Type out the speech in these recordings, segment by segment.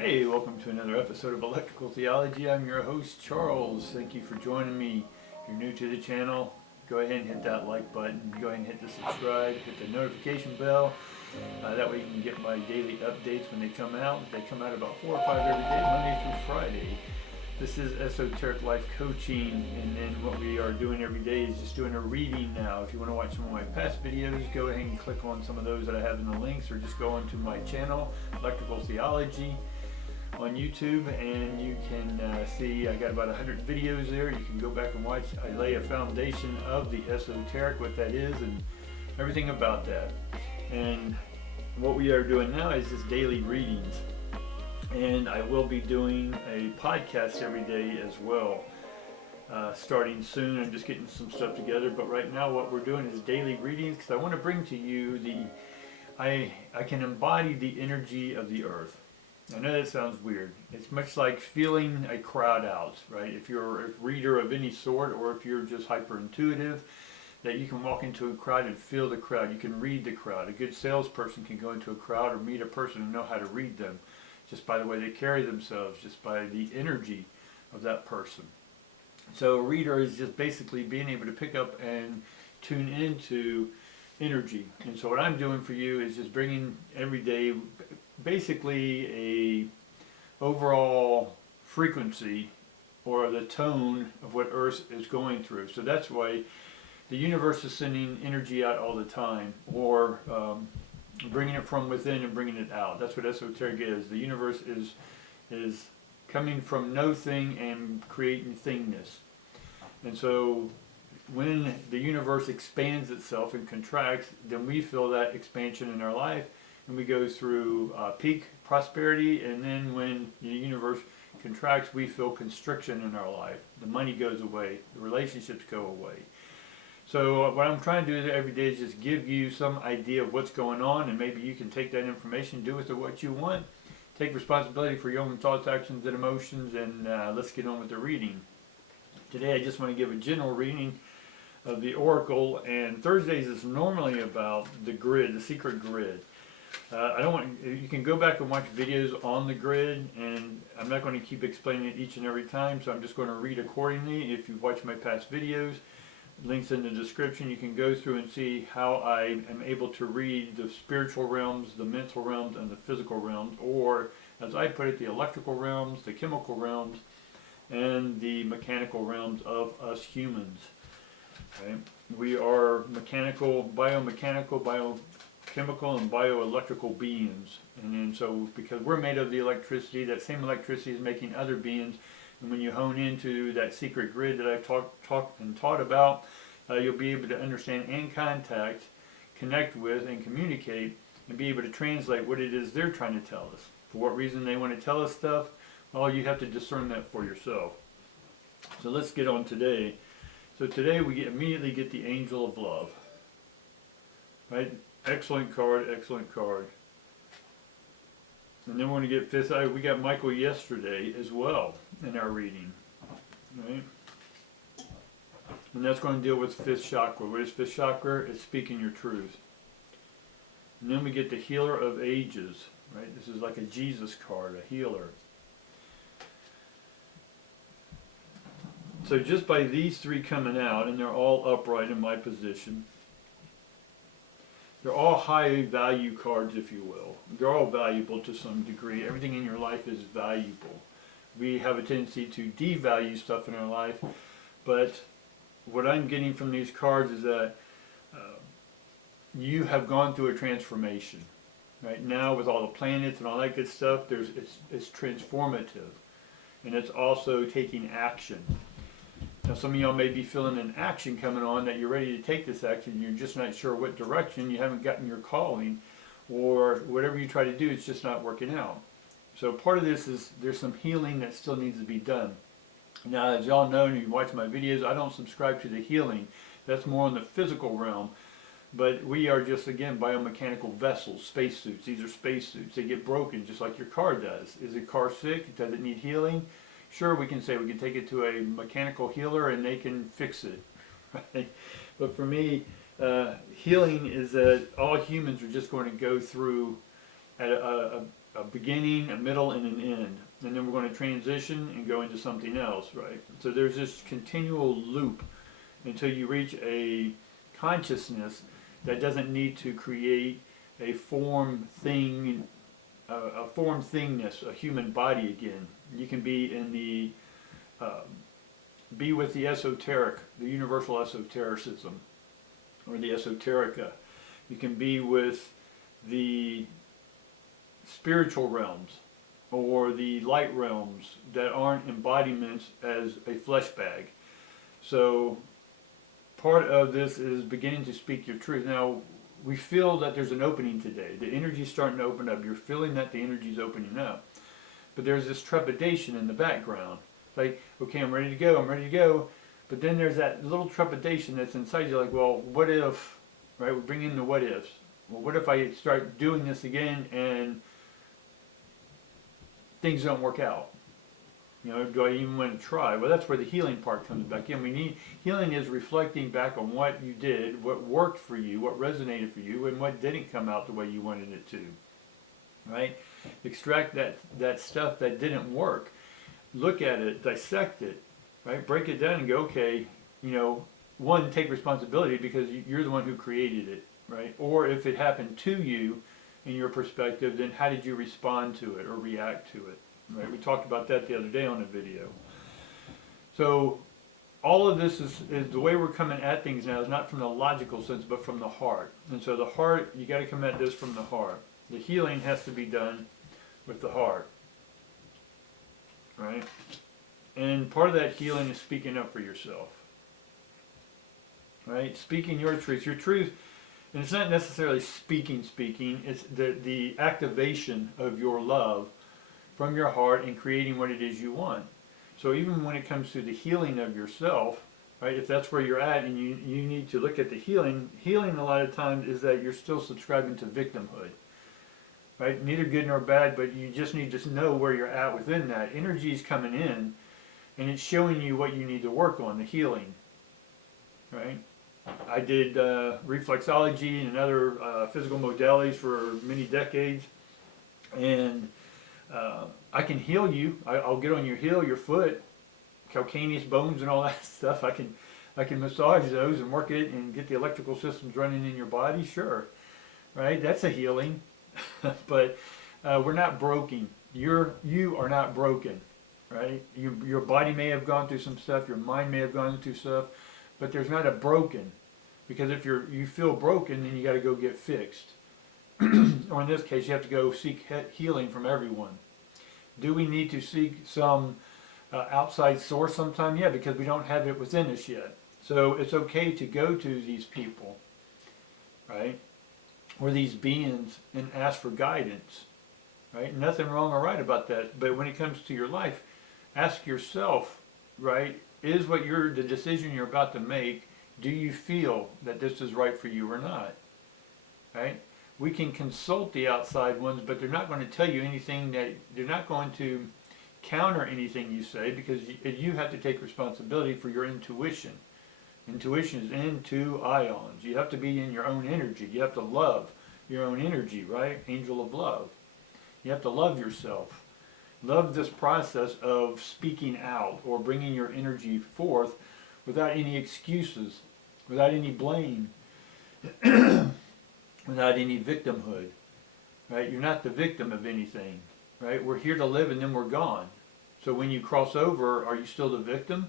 Hey, welcome to another episode of Electrical Theology. I'm your host, Charles. Thank you for joining me. If you're new to the channel, go ahead and hit that like button. Go ahead and hit the subscribe, hit the notification bell. That way you can get my daily updates when they come out. They come out about 4 or 5 every day, Monday through Friday. This is Esoteric Life Coaching, and then what we are doing every day is just doing a reading now. If you want to watch some of my past videos, go ahead and click on some of those that I have in the links, or just go onto my channel, Electrical Theology, on YouTube, and you can see I got about 100 videos there. You can go back and watch. I lay a foundation of the esoteric, what that is, and everything about that. And what we are doing now is just daily readings. And I will be doing a podcast every day as well, starting soon. I'm just getting some stuff together, but right now what we're doing is daily readings, because I want to bring to you I can embody the energy of the earth. I know that sounds weird. It's much like feeling a crowd out, right? If you're a reader of any sort, or if you're just hyper intuitive, that you can walk into a crowd and feel the crowd. You can read the crowd. A good salesperson can go into a crowd or meet a person and know how to read them, just by the way they carry themselves, just by the energy of that person. So a reader is just basically being able to pick up and tune into energy. And so what I'm doing for you is just bringing every day basically a overall frequency or the tone of what Earth is going through. So that's why the universe is sending energy out all the time, or bringing it from within and bringing it out. That's what esoteric is. The universe is coming from no thing and creating thingness. And so when the universe expands itself and contracts, then we feel that expansion in our life, and we go through peak prosperity. And then when the universe contracts, we feel constriction in our life. The money goes away, the relationships go away. So what I'm trying to do every day is just give you some idea of what's going on, and maybe you can take that information, do with it what you want, take responsibility for your own thoughts, actions, and emotions, and let's get on with the reading. Today I just want to give a general reading of the Oracle, and Thursdays is normally about the grid, the secret grid. You can go back and watch videos on the grid, and I'm not going to keep explaining it each and every time, so I'm just going to read accordingly. If you've watched my past videos, links in the description, you can go through and see how I am able to read the spiritual realms, the mental realms, and the physical realms, or as I put it, the electrical realms, the chemical realms, and the mechanical realms of us humans. Okay? We are mechanical, biomechanical, biochemical, and bioelectrical beings. And then so because we're made of the electricity, that same electricity is making other beings. And when you hone into that secret grid that I've taught about, you'll be able to understand and connect with, and communicate, and be able to translate what it is they're trying to tell us. For what reason they want to tell us stuff, well, you have to discern that for yourself. So let's get on today. So today we immediately get the Angel of Love. Right? Excellent card, excellent card. And then we're going to get fifth eye. We got Michael yesterday as well in our reading. Right? And that's going to deal with fifth chakra. What is fifth chakra? It's speaking your truth. And then we get the Healer of Ages. Right? This is like a Jesus card, a healer. So just by these three coming out, and they're all upright in my position, they're all high value cards, if you will. They're all valuable to some degree. Everything in your life is valuable. We have a tendency to devalue stuff in our life, but what I'm getting from these cards is that you have gone through a transformation. Right now, with all the planets and all that good stuff, it's transformative, and it's also taking action. Now, some of y'all may be feeling an action coming on, that you're ready to take this action, you're just not sure what direction, you haven't gotten your calling, or whatever you try to do, it's just not working out. So part of this is there's some healing that still needs to be done. Now, as y'all know, and you watch my videos, I don't subscribe to the healing. That's more on the physical realm. But we are just, again, biomechanical vessels, spacesuits. These are spacesuits. They get broken just like your car does. Is a car sick? Does it need healing? Sure, we can say we can take it to a mechanical healer and they can fix it. Right? But for me, healing is that all humans are just going to go through at a a beginning, a middle, and an end. And then we're going to transition and go into something else, right? So there's this continual loop until you reach a consciousness that doesn't need to create a form thing, a form thingness, a human body again. You can be in the, be with the esoteric, the universal esotericism, or the esoterica. You can be with the spiritual realms or the light realms that aren't embodiments as a flesh bag. So part of this is beginning to speak your truth. Now, we feel that there's an opening today. The energy's starting to open up. You're feeling that the energy's opening up. But there's this trepidation in the background. Like, okay, I'm ready to go, I'm ready to go. But then there's that little trepidation that's inside you, like, well, what if, right? We bring in the what ifs. Well, what if I start doing this again and things don't work out? You know, do I even want to try? Well, that's where the healing part comes back in. Healing is reflecting back on what you did, what worked for you, what resonated for you, and what didn't come out the way you wanted it to, right? Extract that stuff that didn't work. Look at it, dissect it, right? Break it down and go, okay, you know, one, take responsibility because you're the one who created it, right? Or if it happened to you in your perspective, then how did you respond to it or react to it, right? We talked about that the other day on a video. So all of this is the way we're coming at things now is not from the logical sense, but from the heart. And so the heart, you got to come at this from the heart. The healing has to be done with the heart, right? And part of that healing is speaking up for yourself, right? Speaking your truth, and it's not necessarily speaking, it's the activation of your love from your heart and creating what it is you want. So even when it comes to the healing of yourself, right, if that's where you're at and you need to look at the healing a lot of times is that you're still subscribing to victimhood, right? Neither good nor bad, but you just need to know where you're at within that. Energy is coming in and it's showing you what you need to work on, the healing, right? I did reflexology and other physical modalities for many decades, and I can heal you. I'll get on your heel, your foot, calcaneus bones and all that stuff. I can massage those and work it and get the electrical systems running in your body, sure, right? That's a healing, but we're not broken. You are not broken, right? Your body may have gone through some stuff, your mind may have gone through stuff, but there's not a broken, because if you feel broken, then you got to go get fixed. Or in this case, you have to go seek healing from everyone. Do we need to seek some outside source sometime? Yeah, because we don't have it within us yet. So it's okay to go to these people, right, or these beings and ask for guidance, right? Nothing wrong or right about that. But when it comes to your life, ask yourself, right, is the decision you're about to make, do you feel that this is right for you or not, right? We can consult the outside ones, but they're not going to tell you anything they're not going to counter anything you say, because you have to take responsibility for your intuition. Intuition is into ions. You have to be in your own energy. You have to love your own energy, right? Angel of love. You have to love yourself. Love this process of speaking out or bringing your energy forth without any excuses, without any blame, without any victimhood, right? You're not the victim of anything, right? We're here to live and then we're gone. So when you cross over, are you still the victim?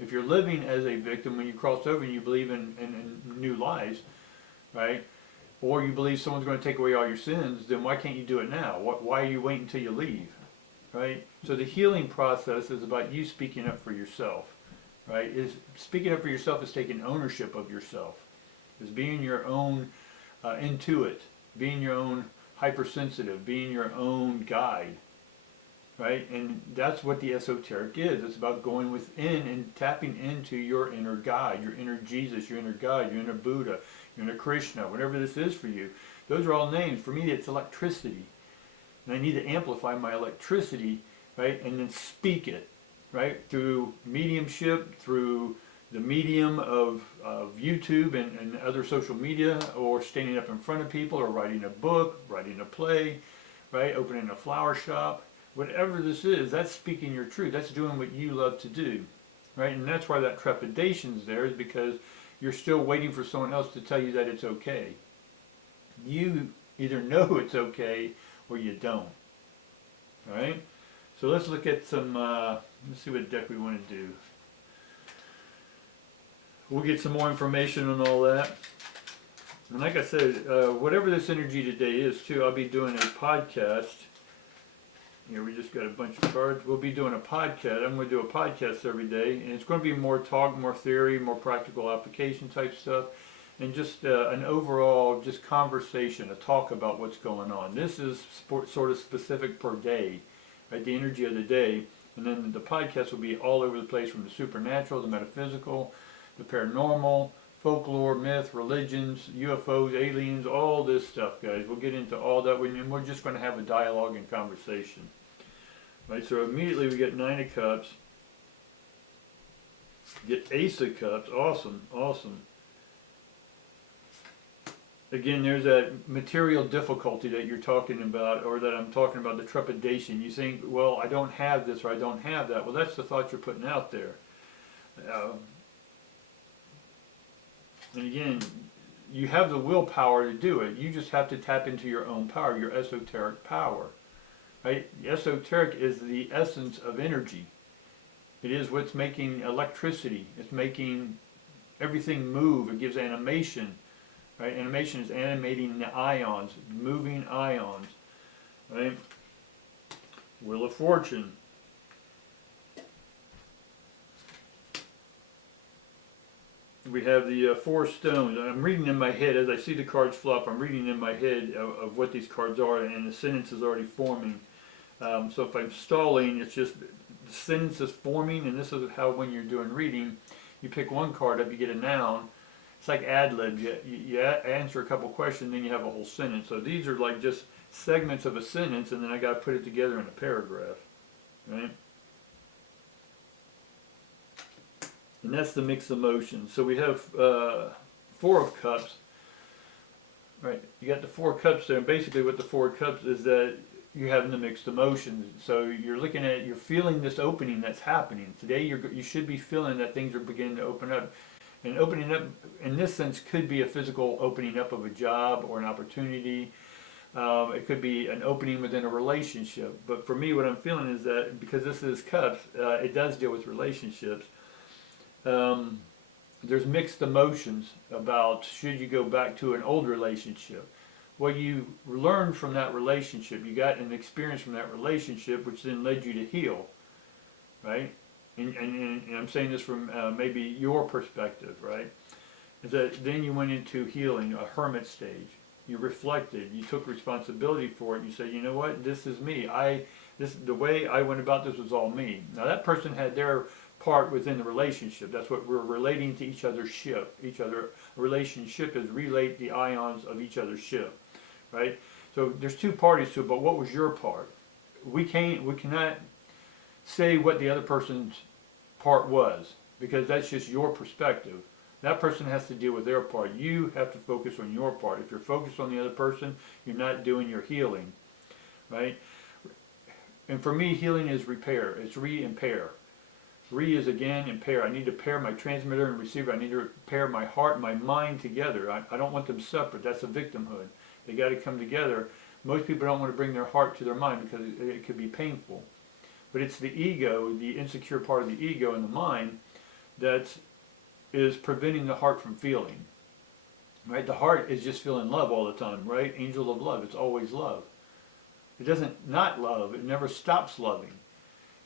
If you're living as a victim, when you cross over and you believe in new lives, right? Or you believe someone's going to take away all your sins, then why can't you do it now? Why are you waiting until you leave, right? So the healing process is about you speaking up for yourself, right? Speaking up for yourself is taking ownership of yourself. Is being your own intuit, being your own hypersensitive, being your own guide, right? And that's what the esoteric is. It's about going within and tapping into your inner guide, your inner Jesus, your inner God, your inner Buddha, your inner Krishna, whatever this is for you. Those are all names. For me, it's electricity. And I need to amplify my electricity, right? And then speak it, right? Through mediumship, through the medium of YouTube and other social media, or standing up in front of people, or writing a book, writing a play, right? Opening a flower shop, whatever this is, that's speaking your truth. That's doing what you love to do, right? And that's why that trepidation's there, is because you're still waiting for someone else to tell you that it's okay. You either know it's okay or you don't, right? So let's look at some, let's see what deck we want to do. We'll get some more information on all that. And like I said, whatever this energy today is too, I'll be doing a podcast. Here we just got a bunch of cards. We'll be doing a podcast. I'm going to do a podcast every day. And it's going to be more talk, more theory, more practical application type stuff. And just an overall just conversation, a talk about what's going on. This is sort of specific per day, right? The energy of the day. And then the podcast will be all over the place, from the supernatural, the metaphysical, the paranormal, folklore, myth, religions, UFOs, aliens, all this stuff, guys. We'll get into all that, and we're just going to have a dialogue and conversation. Right, so immediately we get Nine of Cups. Get Ace of Cups. Awesome, awesome. Again, there's that material difficulty that you're talking about, or that I'm talking about, the trepidation. You think, well, I don't have this, or I don't have that. Well, that's the thought you're putting out there. And again, you have the willpower to do it. You just have to tap into your own power, your esoteric power. Right? Esoteric is the essence of energy. It is what's making electricity. It's making everything move. It gives animation. Right? Animation is animating the ions, moving ions. Right? Wheel of Fortune. We have the Four Stones. I'm reading in my head as I see the cards flop. I'm reading in my head of what these cards are, and the sentence is already forming. So if I'm stalling, it's just the sentence is forming, and this is how, when you're doing reading, you pick one card up, you get a noun. It's like ad-lib. You answer a couple questions, then you have a whole sentence. So these are like just segments of a sentence, and then I got to put it together in a paragraph, right? And that's the mixed emotions. So we have Four of Cups, right? You got the Four Cups there, and basically what the Four of Cups is that you're having the mixed emotions. So you're looking at, you're feeling this opening that's happening. Today you should be feeling that things are beginning to open up. And opening up, in this sense, could be a physical opening up of a job or an opportunity. It could be an opening within a relationship. But for me, what I'm feeling is that, because this is Cups, it does deal with relationships. There's mixed emotions about, should you go back to an old relationship? Well, you learned from that relationship. You got an experience from that relationship, which then led you to heal, right? And I'm saying this from maybe your perspective, right? Is that then you went into healing, a hermit stage. You reflected. You took responsibility for it. You said, you know what? This is me. The way I went about this was all me. Now that person had their part within the relationship. That's what we're relating to each other's ship. A relationship is relate the ions of each other's ship, right? So there's two parties to it, but what was your part? We cannot say what the other person's part was, because that's just your perspective. That person has to deal with their part. You have to focus on your part. If you're focused on the other person, you're not doing your healing, right? And for me, healing is repair. It's re-impair. Re is again impair. I need to pair my transmitter and receiver. I need to pair my heart and my mind together. I don't want them separate. That's a victimhood. They got to come together. Most people don't want to bring their heart to their mind because it could be painful. But it's the ego, the insecure part of the ego in the mind, that is preventing the heart from feeling. Right? The heart is just feeling love all the time, right? Angel of love. It's always love. It doesn't not love. It never stops loving.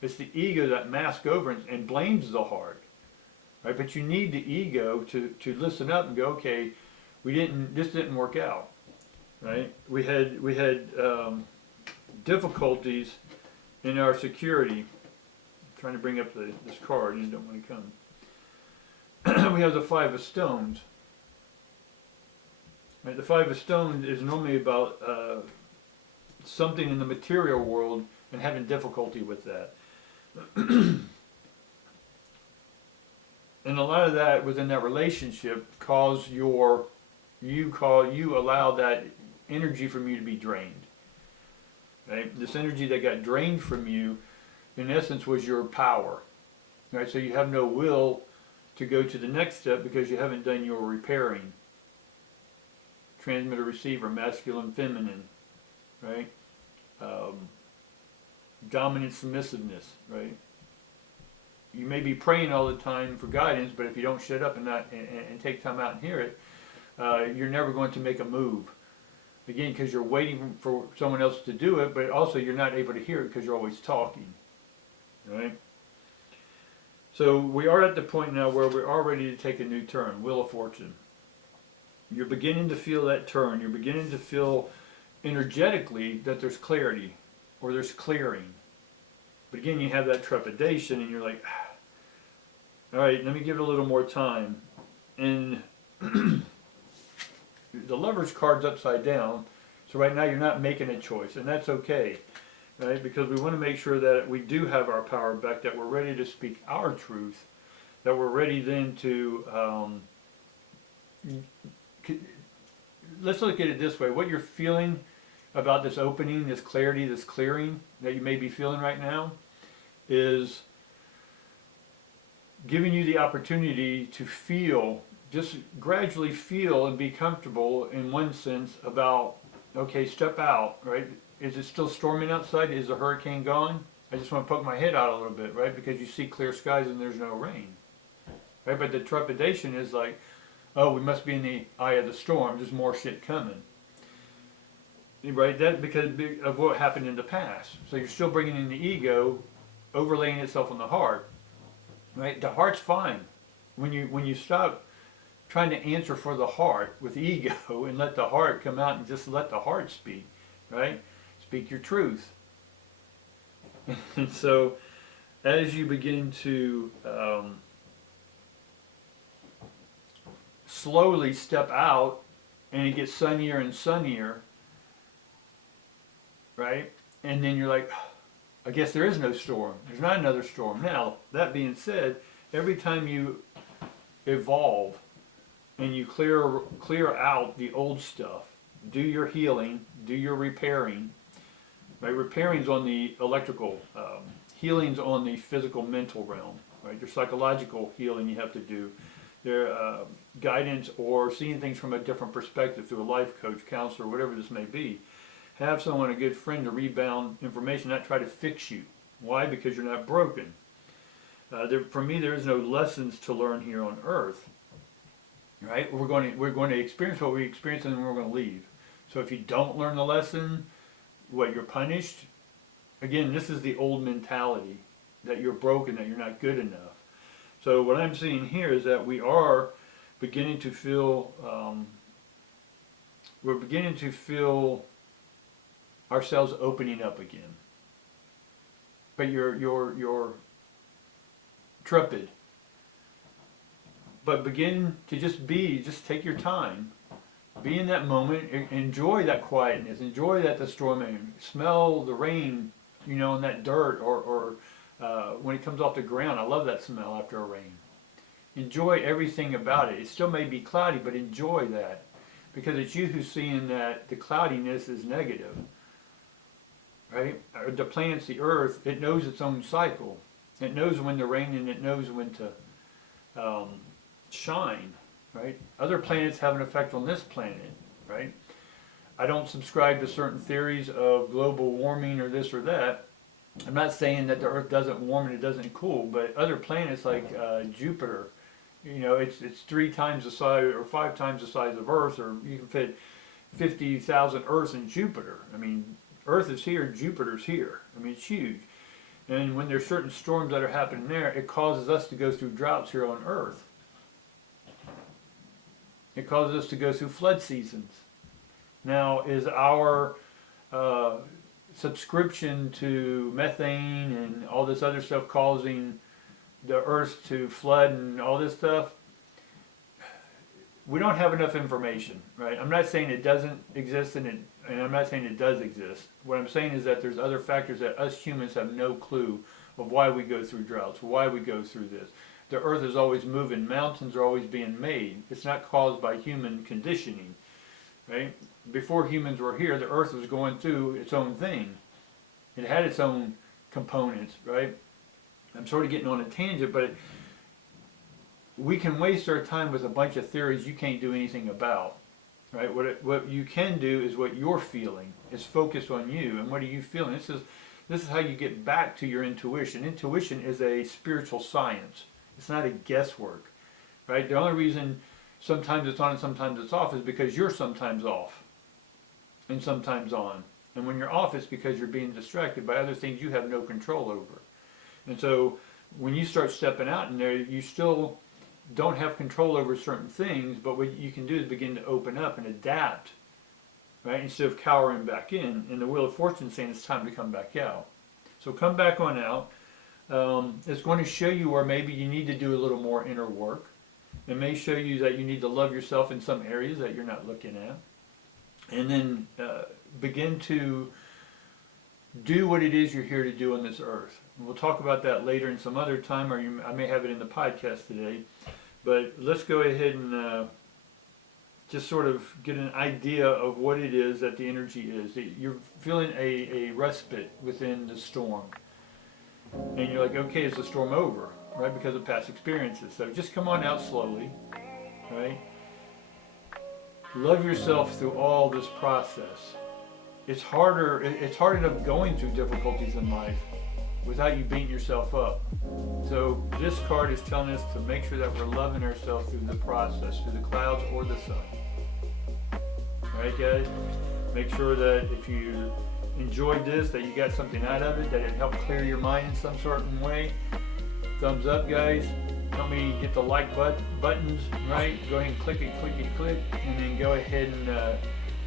It's the ego that masks over and blames the heart, right? But you need the ego to listen up and go, okay, this didn't work out, right? We had difficulties in our security. I'm trying to bring up this card, and you don't want to come. We have the Five of Stones. Right? The Five of Stones is normally about something in the material world and having difficulty with that. And a lot of that within that relationship you allow that energy from you to be drained. right? This energy that got drained from you, in essence, was your power, right? So you have no will to go to the next step because you haven't done your repairing. Transmitter, receiver, masculine, feminine, right? Dominant, submissiveness, right? You may be praying all the time for guidance, but if you don't shut up and take time out and hear it, you're never going to make a move. Again, because you're waiting for someone else to do it, but also you're not able to hear it because you're always talking, right? So we are at the point now where we are ready to take a new turn, Wheel of Fortune. You're beginning to feel that turn. You're beginning to feel energetically that there's clarity or there's clearing. But again, you have that trepidation and you're like, all right, let me give it a little more time. And the Lovers card's upside down, so right now you're not making a choice, and that's okay, right? Because we want to make sure that we do have our power back, that we're ready to speak our truth, that we're ready then to, let's look at it this way. What you're feeling about this opening, this clarity, this clearing that you may be feeling right now is giving you the opportunity to feel, just gradually feel and be comfortable in one sense about, okay, step out, right? Is it still storming outside? Is the hurricane gone? I just want to poke my head out a little bit, right? Because you see clear skies and there's no rain, right? But the trepidation is like, oh, we must be in the eye of the storm. There's more shit coming, right? That because of what happened in the past. So you're still bringing in the ego, overlaying itself on the heart, right? The heart's fine. When you stop trying to answer for the heart with ego and let the heart come out and just let the heart speak, right? Speak your truth. And so as you begin to slowly step out and it gets sunnier and sunnier, right? And then you're like, I guess there is no storm. There's not another storm. Now, that being said, every time you evolve and you clear out the old stuff, do your healing, do your repairing, right? Repairing's on the electrical, healing's on the physical mental realm, right? Your psychological healing you have to do. Their guidance or seeing things from a different perspective through a life coach, counselor, whatever this may be. Have someone, a good friend, to rebound information, not try to fix you. Why? Because you're not broken. For me, there is no lessons to learn here on earth. Right? We're going to experience what we experience, and then we're going to leave. So if you don't learn the lesson, what, you're punished? Again, this is the old mentality that you're broken, that you're not good enough. So what I'm seeing here is that we are beginning to feel, we're beginning to feel ourselves opening up again. But you're trepid. But begin to just take your time. Be in that moment, enjoy that quietness, enjoy that the storm, smell the rain, in that dirt, or when it comes off the ground. I love that smell after a rain. Enjoy everything about it. It still may be cloudy, but enjoy that. Because it's you who's seeing that the cloudiness is negative. Right? The planets, the earth, it knows its own cycle. It knows when to rain and it knows when to shine. Right? Other planets have an effect on this planet. Right? I don't subscribe to certain theories of global warming or this or that. I'm not saying that the earth doesn't warm and it doesn't cool, but other planets like Jupiter, it's 3 times the size or 5 times the size of Earth, or you can fit 50,000 Earths in Jupiter. I mean, Earth is here, Jupiter's here. I mean, it's huge. And when there's certain storms that are happening there, it causes us to go through droughts here on Earth. It causes us to go through flood seasons. Now, is our subscription to methane and all this other stuff causing the earth to flood and all this stuff? We don't have enough information, right? I'm not saying it doesn't exist and I'm not saying it does exist. What I'm saying is that there's other factors that us humans have no clue of why we go through droughts, why we go through this. The earth is always moving, mountains are always being made. It's not caused by human conditioning, right? Before humans were here, the earth was going through its own thing. It had its own components, right? I'm sort of getting on a tangent, but we can waste our time with a bunch of theories you can't do anything about, right? What you can do is what you're feeling. It's focused on you, and what are you feeling? This is how you get back to your intuition. Intuition is a spiritual science. It's not a guesswork, right? The only reason sometimes it's on and sometimes it's off is because you're sometimes off and sometimes on. And when you're off, it's because you're being distracted by other things you have no control over. And so when you start stepping out in there, you still don't have control over certain things, but what you can do is begin to open up and adapt, right? Instead of cowering back in. And the Wheel of Fortune is saying it's time to come back out. So come back on out. It's going to show you where maybe you need to do a little more inner work. It may show you that you need to love yourself in some areas that you're not looking at. And then begin to do what it is you're here to do on this earth. And we'll talk about that later in some other time, or I may have it in the podcast today. But let's go ahead and just sort of get an idea of what it is that the energy is. You're feeling a respite within the storm. And you're like, okay, is the storm over? Right? Because of past experiences. So just come on out slowly. Right? Love yourself through all this process. It's hard enough going through difficulties in life without you beating yourself up. So this card is telling us to make sure that we're loving ourselves through the process, through the clouds or the sun. Alright guys? Make sure that if you enjoyed this, that you got something out of it, that it helped clear your mind in some certain way. Thumbs up guys. Help me get the like buttons, right? Go ahead and click it, and then go ahead and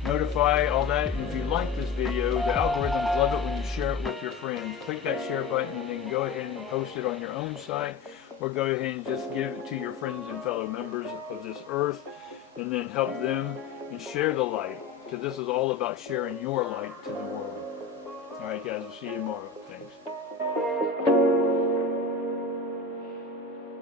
notify all that. And if you like this video, the algorithms love it when you share it with your friends. Click that share button and then go ahead and post it on your own site, or go ahead and just give it to your friends and fellow members of this earth, and then help them and share the light, because this is all about sharing your light to the world. Alright guys, we'll see you tomorrow. Thanks.